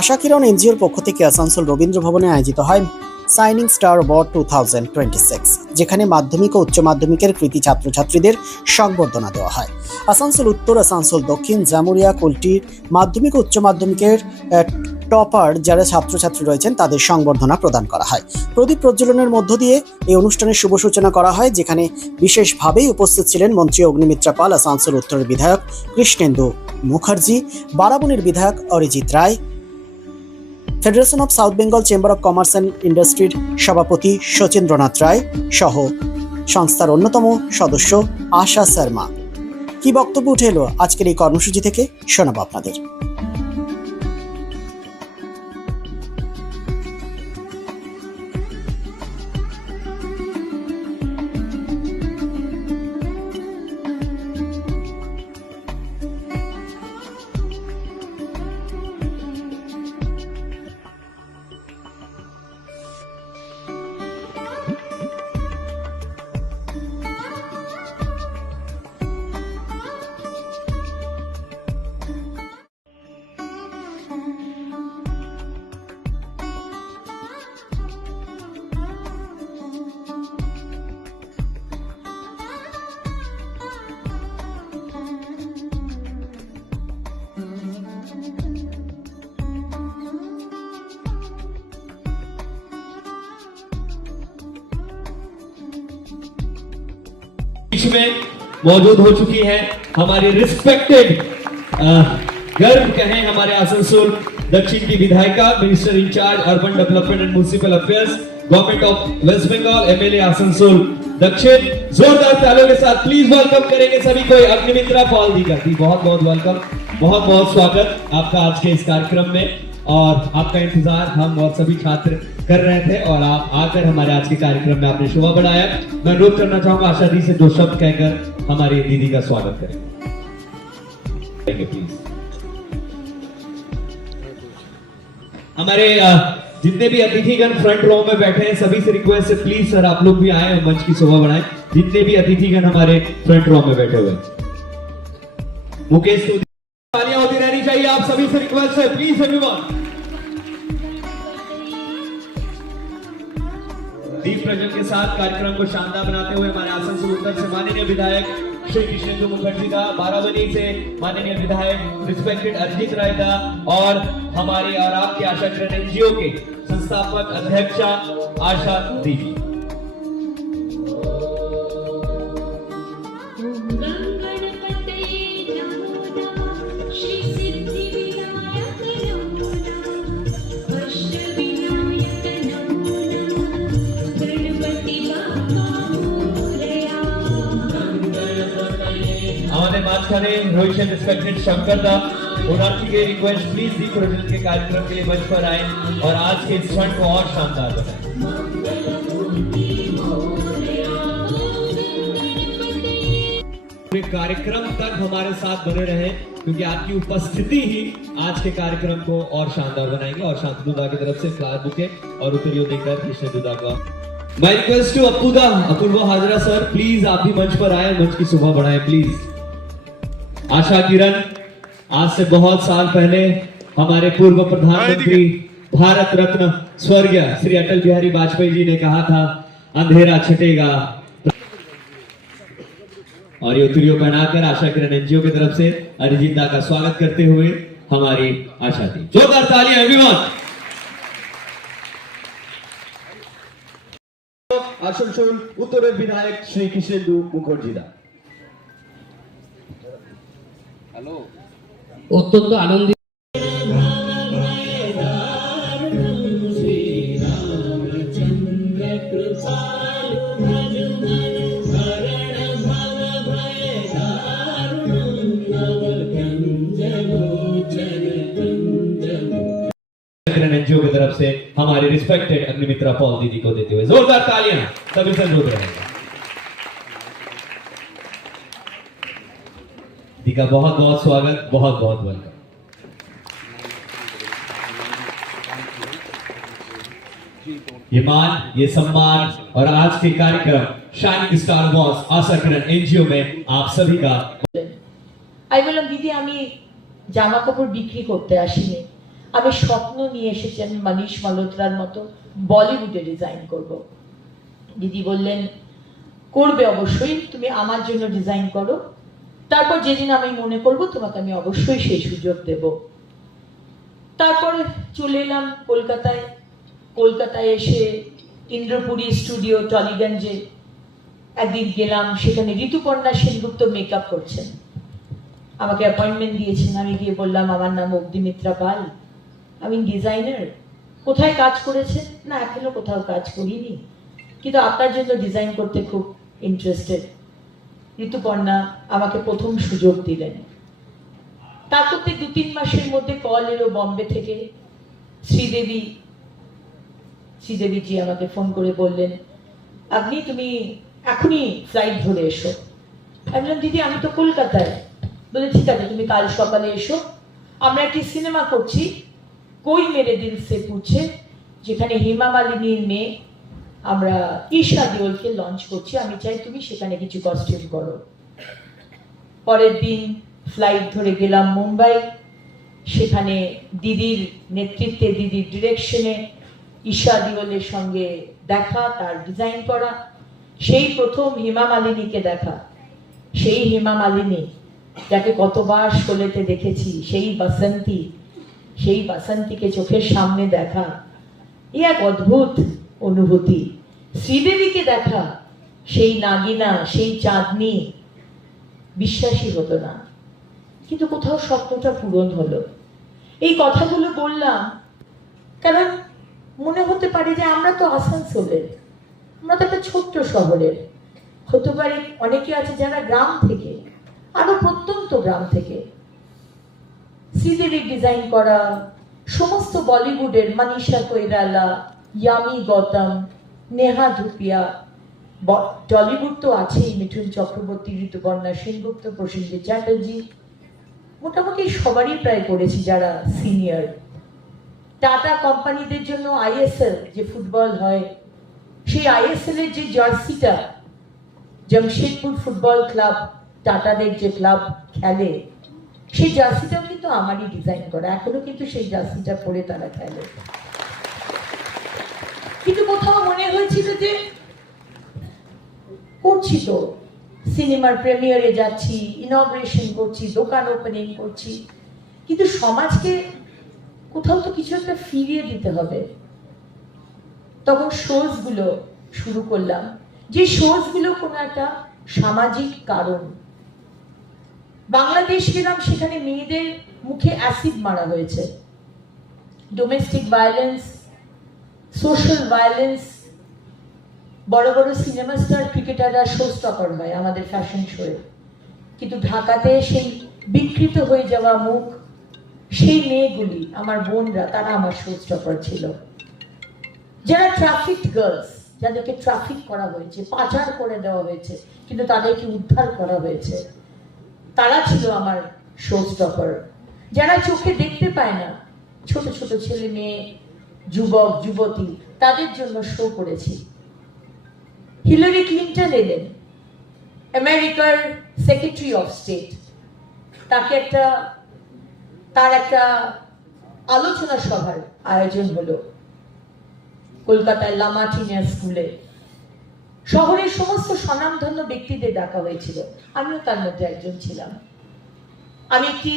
আশা কিরণ এনজিওর পক্ষ থেকে আসানসোল রবীন্দ্র ভবনে আয়োজিত হয় সাইনিং স্টার অ্যাওয়ার্ড 2026, যেখানে মাধ্যমিক ও উচ্চ মাধ্যমিকের কৃতী ছাত্রছাত্রীদের সংবর্ধনা দেওয়া হয়। আসানসোল উত্তর, আসানসোল দক্ষিণ, জামুরিয়া, কুলটির মাধ্যমিক ও উচ্চ মাধ্যমিকের টপার যারা ছাত্রছাত্রী রয়েছেন তাদের সংবর্ধনা প্রদান করা হয়। প্রদীপ প্রজ্বলনের মধ্য দিয়ে এই অনুষ্ঠানের শুভ সূচনা করা হয়, যেখানে বিশেষভাবেই উপস্থিত ছিলেন মন্ত্রী অগ্নিমিত্রা পাল, আসানসোল উত্তরের বিধায়ক কৃষ্ণেন্দু মুখার্জি, বারাবণীর বিধায়ক Arijit Roy, Federation of South Bengal Chamber of Commerce and ইন্ডাস্ট্রির সভাপতি শচীন্দ্রনাথ রায় সহ সংস্থার অন্যতম সদস্য আশা শর্মা। কি বক্তব্য উঠে এলো আজকের এই কর্মসূচি থেকে শোনাবো আপনাদের। में मौजूद हो चुकी है हमारी रिस्पेक्टेड गर्व कहें हमारे आसनसोल दक्षिण की विधायिका, minister incharge urban development and municipal affairs, government of West Bengal, MLA Asansol Dakshin. जोरदार तालियों के साथ प्लीज वेलकम करेंगे सभी को अग्निमित्रा पाल दी जाती। बहुत बहुत वेलकम, बहुत बहुत स्वागत आपका आज के इस कार्यक्रम में। और आपका इंतजार हम और सभी छात्र कर रहे थे और आप आकर हमारे आज के कार्यक्रम में आपने शोभा बढ़ाया। मैं अनुरोध करना चाहूंगा आशा दी से दो शब्द कहकर हमारी दीदी का स्वागत करेंगे प्लीज। हमारे जितने भी अतिथिगण फ्रंट रो में बैठे हैं सभी से रिक्वेस्ट है प्लीज सर आप लोग भी आए और मंच की शोभा बढ़ाएं। जितने भी अतिथिगण हमारे फ्रंट रो में बैठे हुए, मुकेश तालियां होती रहनी चाहिए। आप सभी से रिक्वेस्ट है प्लीज एवरीवन। दीप प्रज्वलन के साथ कार्यक्रम को शानदार बनाते हुए हमारे आसनसोल उत्तर से माननीय विधायक श्री कृष्णेंदु मुखर्जी का, बाराबनी से माननीय विधायक रिस्पेक्टेड अरिजीत राय का और हमारे और आपके आशा किरण एनजीओ के संस्थापक अध्यक्षा आशा दीदी। हमारे माछखाने रोहित रिस्पेक्टेड शंकर दा उदारती के रिक्वेस्ट प्लीज दीप प्रज्वलन के कार्यक्रम के लिए मंच पर आए और आज के इस क्षण को और शानदार बनाएं। पूरे कार्यक्रम तक हमारे साथ बने रहे क्योंकि आपकी उपस्थिति ही आज के कार्यक्रम को और शानदार बनाएंगे। और शांतनु दा की तरफ से फ्लावर बुके और उत्तरीय देकर कृष्ण दा का my request to Apurva Hazra sir please आप भी मंच पर आए, मंच की शोभा बढ़ाएं प्लीज। आशा किरण, आज से बहुत साल पहले हमारे पूर्व प्रधानमंत्री भारत रत्न स्वर्गीय श्री अटल बिहारी वाजपेयी जी ने कहा था अंधेरा छटेगा, और ये उत्तरीय पहनाकर आशा किरण एनजीओ की तरफ से अरिजीत दा का स्वागत करते हुए हमारी आशा दी। जोरदार तालियां एवरीवन। आसनसोल उत्तर विधायक श्री कृष्णेंदु मुखर्जी दा। हेलो, অত্যন্ত আনন্দিত एनजीओ की तरफ से हमारे रिस्पेक्टेड अग्निमित्रा पॉल दीदी को देते हुए जोरदार तालियां सभी से अनुरोध रहेगा। दी का बहुत बहुत स्वागत, बहुत बहुत वेलकम। ये मान, ये सम्मान और आज के कार्यक्रम shining star awards Asha Kiran NGO में आप सभी का। আমি বললাম দিদি আমি জামা কাপড় বিক্রি করতে আসিনি, আমি স্বপ্ন নিয়ে এসেছি আমি মনীষ মালহোত্রার মতো বলিউডে ডিজাইন করব। দিদি বললেন করবে অবশ্যই, তুমি আমার জন্য ডিজাইন করো, তারপর যেদিন আমি মনে করব তোমাকে আমি অবশ্যই সেই সুযোগ দেব। তারপর চলে এলাম কলকাতায়। কলকাতায় এসে ইন্দ্রপুরী স্টুডিও টলিগঞ্জে একদিন গেলাম, সেখানে ঋতুপর্ণা সেনগুপ্ত মেকআপ করছেন, আমাকে অ্যাপয়েন্টমেন্ট দিয়েছেন। আমি গিয়ে বললাম আমার নাম অগ্নিমিত্রা পাল, আমি ডিজাইনার। কোথায় কাজ করেছেন? না এখনো কোথাও কাজ করিনি, কিন্তু আপনার জন্য ডিজাইন করতে খুব ইন্টারেস্টেড। ঋতুপর্ণা আমাকে প্রথম সুযোগ দিলেন। তার করতে 2-3 মাসের মধ্যে কল এলো বম্বে থেকে। শ্রীদেবীজি আমাকে ফোন করে বললেন আপনি তুমি এখনই ফ্লাইট ধরে এসো। আমি বললাম দিদি আমি তো কলকাতায়। বলে ঠিক আছে তুমি কাল সকালে এসো, আমরা একটি সিনেমা করছি কোই মেরে দিল সে পুছে, যেখানে হেমা মালিনীর মেয়ে আমরা ঈশা দেওলকে লঞ্চ করছি, আমি চাই তুমি সেখানে কিছু কস্টিউম করো। পরের দিন ফ্লাইট ধরে গেলাম মুম্বাই। সেখানে দিদির নেতৃত্বে দিদির ডিরেকশনে ঈশা দেওলের সঙ্গে দেখা, তার ডিজাইন করা। সেই প্রথম হেমা মালিনীকে দেখা, সেই হেমা মালিনী যাকে কতবার শোলেতে দেখেছি, সেই বাসন্তীকে চোখের সামনে দেখা, এ এক অদ্ভুত অনুভূতি। শ্রীদেবীকে দেখা, সেই নাগিনা, সেই চাঁদনি, বিশ্বাসই হতো না, কিন্তু কোথাও স্বপ্নটা পূরণ হলো। এই কথাগুলো বললাম কারণ মনে হতে পারে যে আমরা তো আসানসোলের, আমরা তো একটা ছোট্ট শহরের, হতে পারে অনেকে আছে যারা গ্রাম থেকে, আরো প্রত্যন্ত গ্রাম থেকে। শ্রীদেবীর ডিজাইন করা সমস্ত বলিউডের মনীষা কৈরালা, ইয়ামি গৌতম, নেহা ধুপিয়া, টলিউড তো আছেই, মিঠুন চক্রবর্তী, ঋতুপর্ণা সেনগুপ্ত, প্রসেনজিৎ চ্যাটার্জি, মোটামুটি সবারই প্রায় করেছি যারা সিনিয়র। টাটা কোম্পানিদের জন্য আইএসএল যে ফুটবল হয়, সেই আইএসএল এর যে জার্সিটা জামশেদপুর ফুটবল ক্লাব, টাটাদের যে ক্লাব খেলে, সেই জার্সিটাও কিন্তু আমারই ডিজাইন করা, এখনো কিন্তু সেই জার্সিটা পরে তারা খেলে। কিন্তু কোথাও মনে হয়েছিল যে করছি তো, সিনেমার প্রিমিয়ারে যাচ্ছি, ইনগ্রেশন করছি, দোকান ওপেনিং করছি, কিন্তু সমাজকে কোথাও তো কিছু একটা ফিরিয়ে দিতে হবে। তখন শোজ গুলো শুরু করলাম, যে শোজ গুলো কোনো একটা সামাজিক কারণ। বাংলাদেশ গেলাম, সেখানে মেয়েদের মুখে অ্যাসিড মারা হয়েছে, ডোমেস্টিক ভায়োলেন্স, সোশ্যাল ভায়োলেন্স। বড় বড় সিনেমা স্টার ক্রিকেটাররা শো স্টপার হয় আমাদের ফ্যাশন শোয়ে, কিন্তু ঢাকাতে সেই বিকৃত হয়ে যাওয়া মুখ, সেই মেয়েগুলি আমার বোনরা, তারা আমার শো স্টপার ছিল। যারা ট্রাফিক গার্লস, যাদেরকে ট্রাফিক করা হয়েছে, পাচার করে দেওয়া হয়েছে, কিন্তু তাদেরকে উদ্ধার করা হয়েছে, তারা ছিল আমার শো স্টপার। যারা চোখে দেখতে পায় না, ছোট ছোট ছেলে মেয়ে, যুবক যুবতী, তাদের জন্য শো করেছি। হিলারি ক্লিন্টন এলেন, আমেরিকার সেক্রেটারি অফ স্টেট, তার একটা আলোচনা সভার আয়োজন হলো কলকাতায় লামাটিনিয়া স্কুলে। শহরের সমস্ত স্বনামধন্য ব্যক্তিদের ডাকা হয়েছিল, আমিও তার মধ্যে একজন ছিলাম। আমি একটি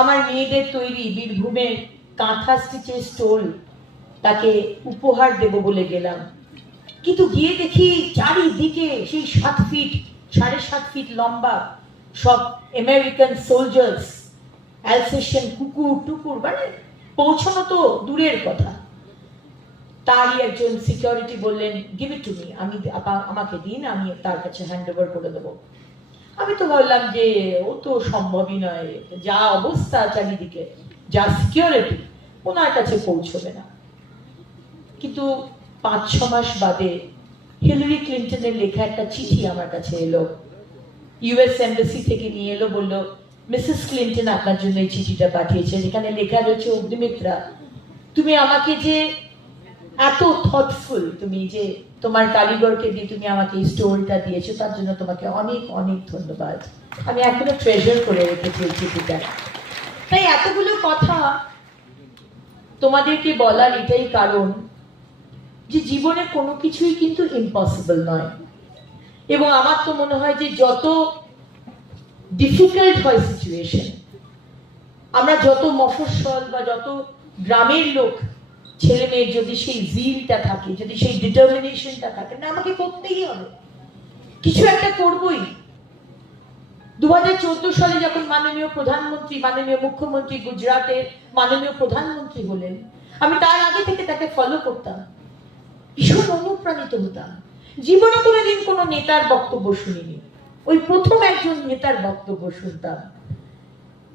আমার মেয়েদের তৈরি বীরভূমের কাঁথা স্টিচের স্টোল তাকে উপহার দেব বলে গেলাম, কিন্তু গিয়ে দেখি চারিদিকে সেই 7 ফিট 7.5 ফিট লম্বা সব আমেরিকান সোলজার্স, অ্যালসেশিয়ান কুকুর টুকুর, মানে পৌঁছানো তো দূরের কথা। তারই একজন সিকিউরিটি বললেন গিভ ইট টু মি, আমাকে দিন, আমি তার কাছে হ্যান্ড ওভার করে দেবো। আমি তো ভাবলাম যে ও তো সম্ভবই নয়, যা অবস্থা চারিদিকে, যা সিকিউরিটি, ওনার কাছে পৌঁছবে না। কিন্তু 5-6 মাস বাদে হিলারি ক্লিন্টনের লেখা একটা চিঠি আমার কাছে এলো, ইউএস এম্বাসি থেকে নিয়ে এলো, বললো মিসেস ক্লিন্টন আপনার জন্য এই চিঠিটা পাঠিয়েছেন, এখানে লেখা রয়েছে অগ্নিমিত্রা, তুমি আমাকে যে এত থটফুল, তুমি যে তোমার কারিগরকে দিয়ে তুমি আমাকে এই স্টোরিটা দিয়েছো, তার জন্য তোমাকে অনেক অনেক ধন্যবাদ। আমি এখনো ট্রেজার করে রেখেছি এই চিঠিটা। তাই এতগুলো কথা তোমাদেরকে বলার এটাই কারণ যে জীবনে কোনো কিছুই কিন্তু ইম্পসিবল নয়। এবং আমার তো মনে হয় যে যত ডিফিকাল্ট হয় সিচুয়েশন, আমরা যত মফস্বল বা যত গ্রামের লোক ছেলে মেয়ের যদি সেই জিলটা থাকে, যদি সেই ডিটারমিনেশনটা থাকে, না আমাকে করতেই হবে, কিছু একটা করবই। 2014 সালে যখন মাননীয় প্রধানমন্ত্রী, মাননীয় মুখ্যমন্ত্রী গুজরাটের মাননীয় প্রধানমন্ত্রী হলেন, আমি তার আগে থেকে তাকে ফলো করতাম, ভীষণ অনুপ্রাণিত হতাম। জীবনে কোনোদিন কোনো নেতার বক্তব্য শুনিনি, ওই প্রথম একজন নেতার বক্তব্য শুনতাম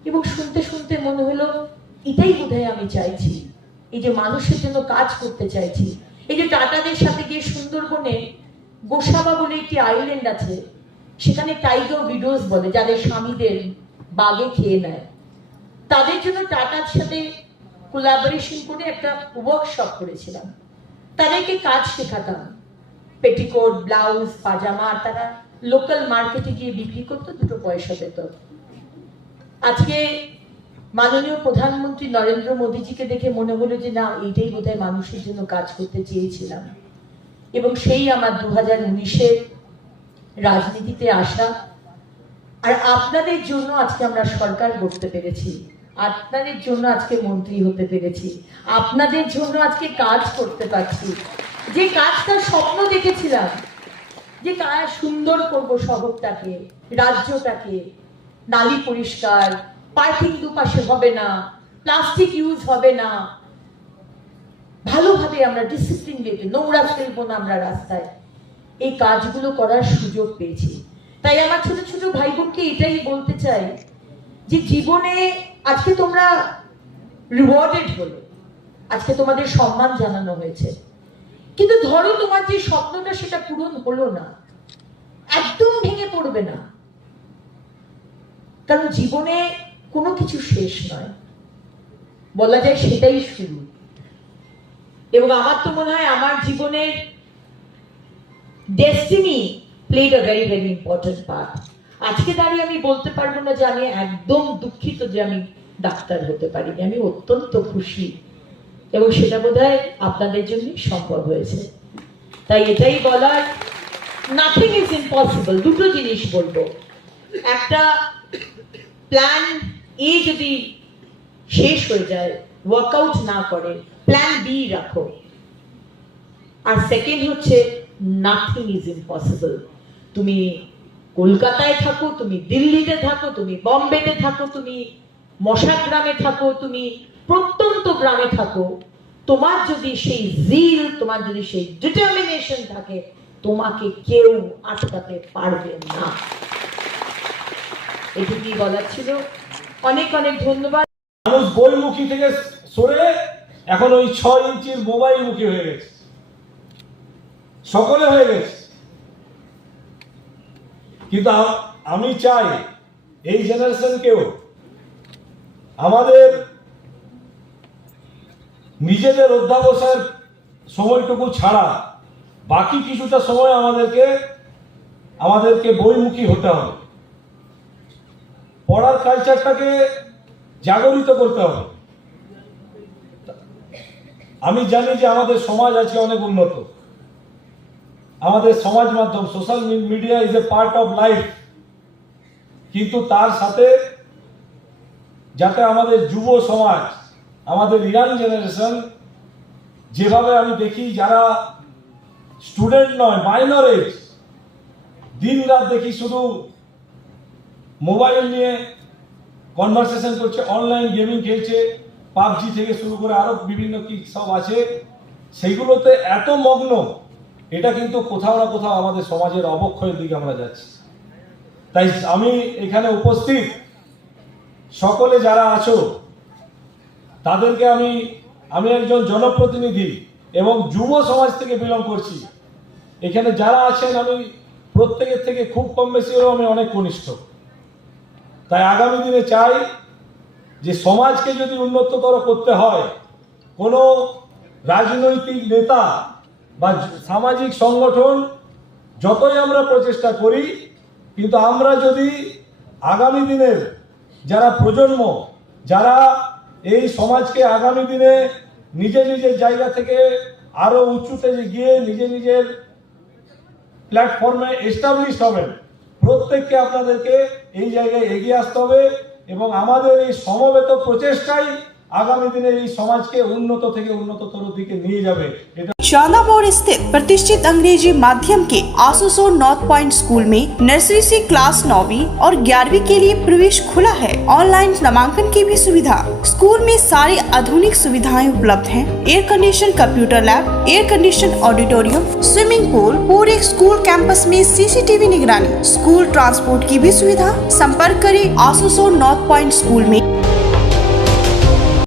এবং শুনতে শুনতে মনে হলো এটাই বোধহয় আমি চাইছি, এই যে মানুষের জন্য কাজ করতে চাইছি। এই যে টাটাদের সাথে গিয়ে সুন্দরবনে গোসাবা বলে একটি আইল্যান্ড আছে, সেখানে টাইগার উইডোজ বলে, যাদের স্বামীদের বাঘে খেয়ে নেয়, তাদের জন্য টাটার সাথে কোলাবোরেশন করে একটা ওয়ার্কশপ করেছিলাম। তাদেরকে কাজ শেখাতাম, পেটিকোট, ব্লাউজ, পাজামা, আর তারা লোকাল মার্কেটে গিয়ে বিক্রি করতো, 2 পয়সা পেত। আজকে মাননীয় প্রধানমন্ত্রী নরেন্দ্র মোদীজিকে দেখে মনে হলো যে না, এইটাই বোধহয় মানুষের জন্য কাজ করতে চেয়েছিলাম। এবং সেই আমার 2019-এর রাজনীতিতে আসা, আর আপনাদের জন্য আজকে আমরা সরকার গড়তে পেরেছি, আপনাদের জন্য আজকে মন্ত্রী হতে পেরেছি, আপনাদের জন্য আজকে কাজ করতে পারছি। যে কাজটার স্বপ্ন দেখেছিলাম, যে কাজ সুন্দর করব শহরটাকে, রাজ্যটাকে, নালী পরিষ্কার, পার্কিং দুপাশে হবে না, প্লাস্টিক ইউজ হবে না, ভালোভাবে আমরা ডিসিপ্লিন দিয়ে নোংরা ফেলবো না আমরা রাস্তায়, এই কাজগুলো করার সুযোগ পেয়েছি। তাই আমার ছোট ছোট ভাই বোনকে এটাই বলতে চাই যে জীবনে আজকে তোমরা রিওয়ার্ডেড হলো, আজকে তোমাদের সম্মান জানানো হয়েছে, কিন্তু ধরো তোমার যে স্বপ্নটা সেটা পূরণ হলো না, একদম ভেঙে পড়বে না, কারণ জীবনে কোনো কিছু শেষ নয়, বলা যায় সেটাই শুরু। এবং আমার তো মনে হয় আমার জীবনের destiny played a very very important part. আজকে দাঁড়িয়ে আমি বলতে পারবো না যে আমি একদম দুঃখিত যে আমি ডাক্তার হতে পারিনি, আমি অত্যন্ত খুশি, এবং সেটা বোধহয় আপনাদের জন্যই সম্ভব হয়েছে। তাই এটাই বলার, নাথিং ইজ ইম্পসিবল। দুটো জিনিস বলবো, একটা প্ল্যান এ যদি শেষ হয়ে যায়, ওয়ার্কআউট না করে, প্ল্যান বি রাখো। আর সেকেন্ড হচ্ছে নাথিং ইজ ইম্পসিবল। তুমি কলকাতায় থাকো, তুমি দিল্লিতে থাকো, তুমি বম্বেতে থাকো, তুমি মশাগ্রামে থাকো, তুমি প্রত্যন্ত গ্রামে থাকো, তোমার যদি সেই জিল, তোমার যদি সেই ডিটারমিনেশন থাকে, তোমাকে কেউ আটকাতে পারবে না। এটুকুই বলার ছিল। অনেক অনেক ধন্যবাদ। মানুষ বইমুখী থেকে সরে এখন ওই 6 ইঞ্চির মোবাইল মুখী হয়ে গেছে, সকলে হয়ে গেছে। কিন্তু আমি চাই এই জেনারেশনকেও আমাদের নিজেদের অধ্যাবসায়ের সময়টুকু ছাড়া বাকি কিছুটা সময় আমাদেরকে বইমুখী হতে হবে, পড়ার কালচারটাকে জাগরিত করতে হবে। আমি জানি যে আমাদের সমাজ আজকে অনেক উন্নত, আমাদের সমাজ মাধ্যম social media is a part of life, কিন্তু তার সাথে যাতে আমাদের যুব সমাজ, আমাদের ইয়াং জেনারেশন, যেভাবে আমি দেখি যারা স্টুডেন্ট নয়, মাইনর এজ, দিন রাত দেখি শুধু মোবাইল নিয়ে কনভারসেশন করছে, অনলাইন গেমিং খেলছে, পাবজি থেকে শুরু করে আরো বিভিন্ন কি সব আছে, সেইগুলোতে এত মগ্ন, এটা কিন্তু কোথাও না কোথাও আমাদের সমাজের অবক্ষয়ের দিকে আমরা যাচ্ছি। তাই আমি এখানে উপস্থিত সকলে যারা আছো তাদেরকে আমি একজন জনপ্রতিনিধি এবং যুব সমাজ থেকে বিলং করছি। এখানে যারা আছেন আমি প্রত্যেকের থেকে খুব কম বেশি হলেও আমি অনেক কনিষ্ঠ। তাই আগামী দিনে চাই যে সমাজকে যদি উন্নততর করতে হয়, কোনো রাজনৈতিক নেতা বা সামাজিক সংগঠন যতই আমরা প্রচেষ্টা করি, কিন্তু আমরা যদি আগামী দিনের যারা প্রজন্ম, যারা এই সমাজকে আগামী দিনে নিজের নিজের জায়গা থেকে আরো উঁচুতে গিয়ে নিজের প্ল্যাটফর্মে এস্টাবলিশ হবেন। প্রত্যেককে আপনাদেরকে এই জায়গায় এগিয়ে আসতে হবে এবং আমাদের এই সমবেত প্রচেষ্টাই আগামী দিনে এই সমাজকে উন্নত থেকে উন্নততর দিকে নিয়ে যাবে। এটা शालाबोर स्थित प्रतिष्ठित अंग्रेजी माध्यम के आसोसोल नॉर्थ पॉइंट स्कूल में नर्सरी से क्लास 9वीं और 11वीं के लिए प्रवेश खुला है। ऑनलाइन नामांकन की भी सुविधा। स्कूल में सारी आधुनिक सुविधाएं उपलब्ध हैं। Air condition computer lab, air condition auditorium, swimming pool, पूरे स्कूल कैंपस में सीसीटीवी निगरानी, स्कूल ट्रांसपोर्ट की भी सुविधा। संपर्क करें आसोसोल नॉर्थ पॉइंट स्कूल में